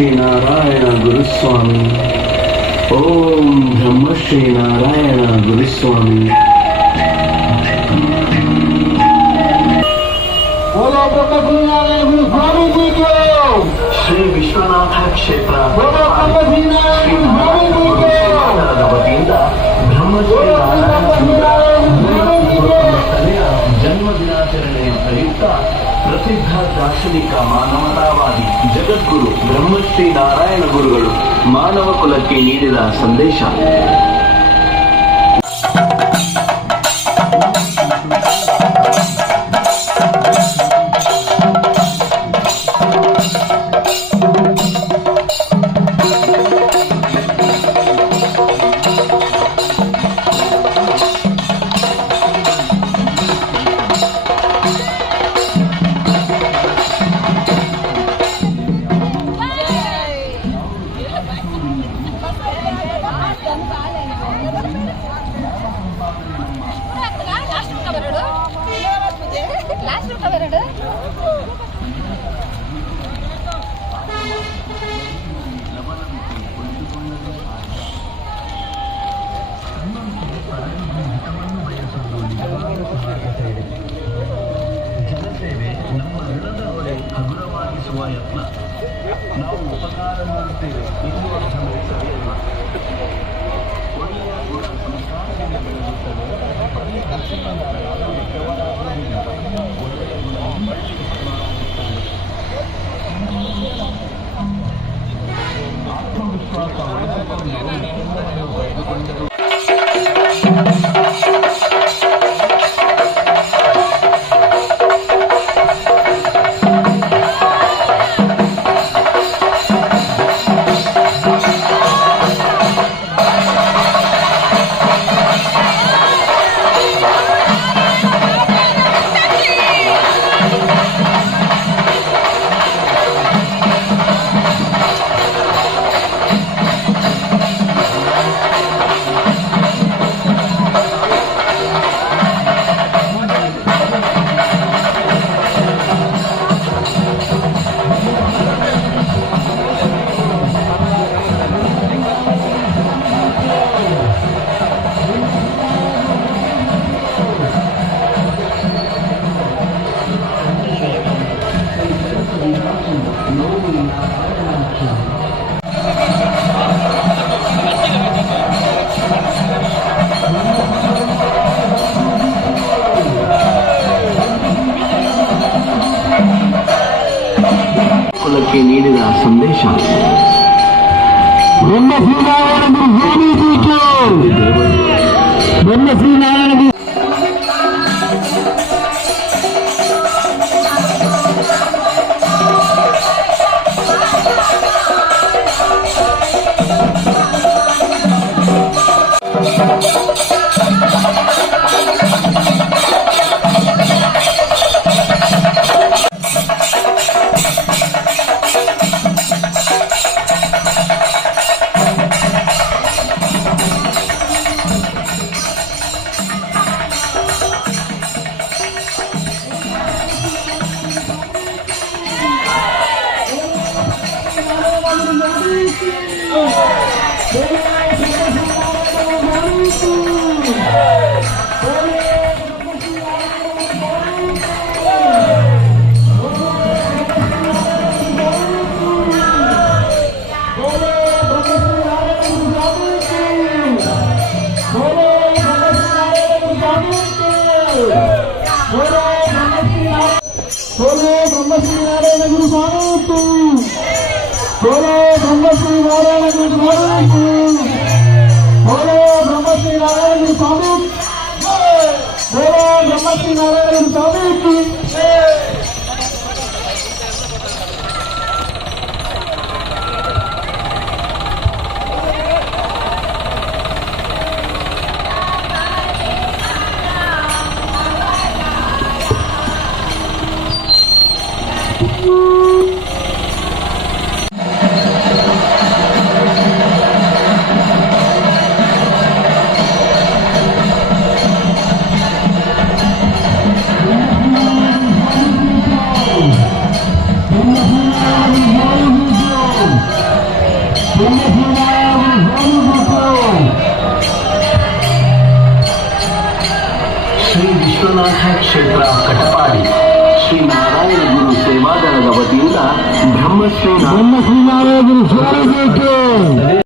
ಬ್ರಹ್ಮಶ್ರೀ ನಾರಾಯಣ ಗುರುಸ್ವಾಮಿ. ಓಂ ಬ್ರಹ್ಮಶ್ರೀ ನಾರಾಯಣ ಗುರುಸ್ವಾಮಿ. बोलो ब्रह्मश्री नारायण गुरु स्वामी जी को. ಶ್ರೀ ವಿಶ್ವನಾಥ ಕ್ಷೇತ್ರ बोलो ब्रह्मश्री नारायण गुरु स्वामी जी को. ವತಿಯಿಂದ ಬ್ರಹ್ಮಶ್ರೀ ತಲೆಯ ಜನ್ಮ ದಿನಾಚರಣೆಯ ಪ್ರಯುಕ್ತ ಪ್ರಸಿದ್ಧ ದಾರ್ಶನಿಕ ಮಾನವತಾವಾದಿ ಜಗದ್ಗುರು ಬ್ರಹ್ಮಶ್ರೀ ನಾರಾಯಣ ಗುರುಗಳು ಮಾನವ ಕುಲಕ್ಕೆ ನೀಡಿದ ಸಂದೇಶ. ಜನಸೇವೆ ನಮ್ಮ ಋಣದ ಹೊರೆ ಹಗುರವಾಗಿಸುವ ಯತ್ನ. ನಾವು ಉಪಕಾರ ಮಾಡುತ್ತೇವೆ ಎಂದು ಅರ್ಥ ಸರಿಯಲ್ಲ. ಒಳ್ಳೆಯ ಗುಣ ಸಂಸ್ಕಾರದಿಂದ ಬೆಳೆಯುತ್ತದೆ. ಒಳ್ಳೆಯ ಗುಣ ಆತ್ಮವಿಶ್ವಾಸ ಪಡೆದುಕೊಂಡರು. ಕುಲಕ್ಕೆ ನೀಡಿದ ಸಂದೇಶ. ಬ್ರಹ್ಮಶ್ರೀ ನಾರಾಯಣ ಗುರು ಸ್ವಾಮಿ जी को. ब्रह्मश्री नारायण गुरु बोलो ब्रह्मश्री नारायण गुरु स्वामी को. बोलो ब्रह्मश्री नारायण गुरु स्वामी को. बोलो ब्रह्मश्री नारायण गुरु स्वामी. बोलो ब्रह्मश्री नारायण गुरु स्वामी की. ಶ್ರೀ ವಿಶ್ವನಾಥ ಕ್ಷೇತ್ರ ಕಟಪಾಡಿ ಶ್ರೀ ನಾರಾಯಣ ಗುರು ಸೇವಾದಳದ ವತಿಯಿಂದ ಬ್ರಹ್ಮಶ್ರೀ ನಾರಾಯಣ ಗುರು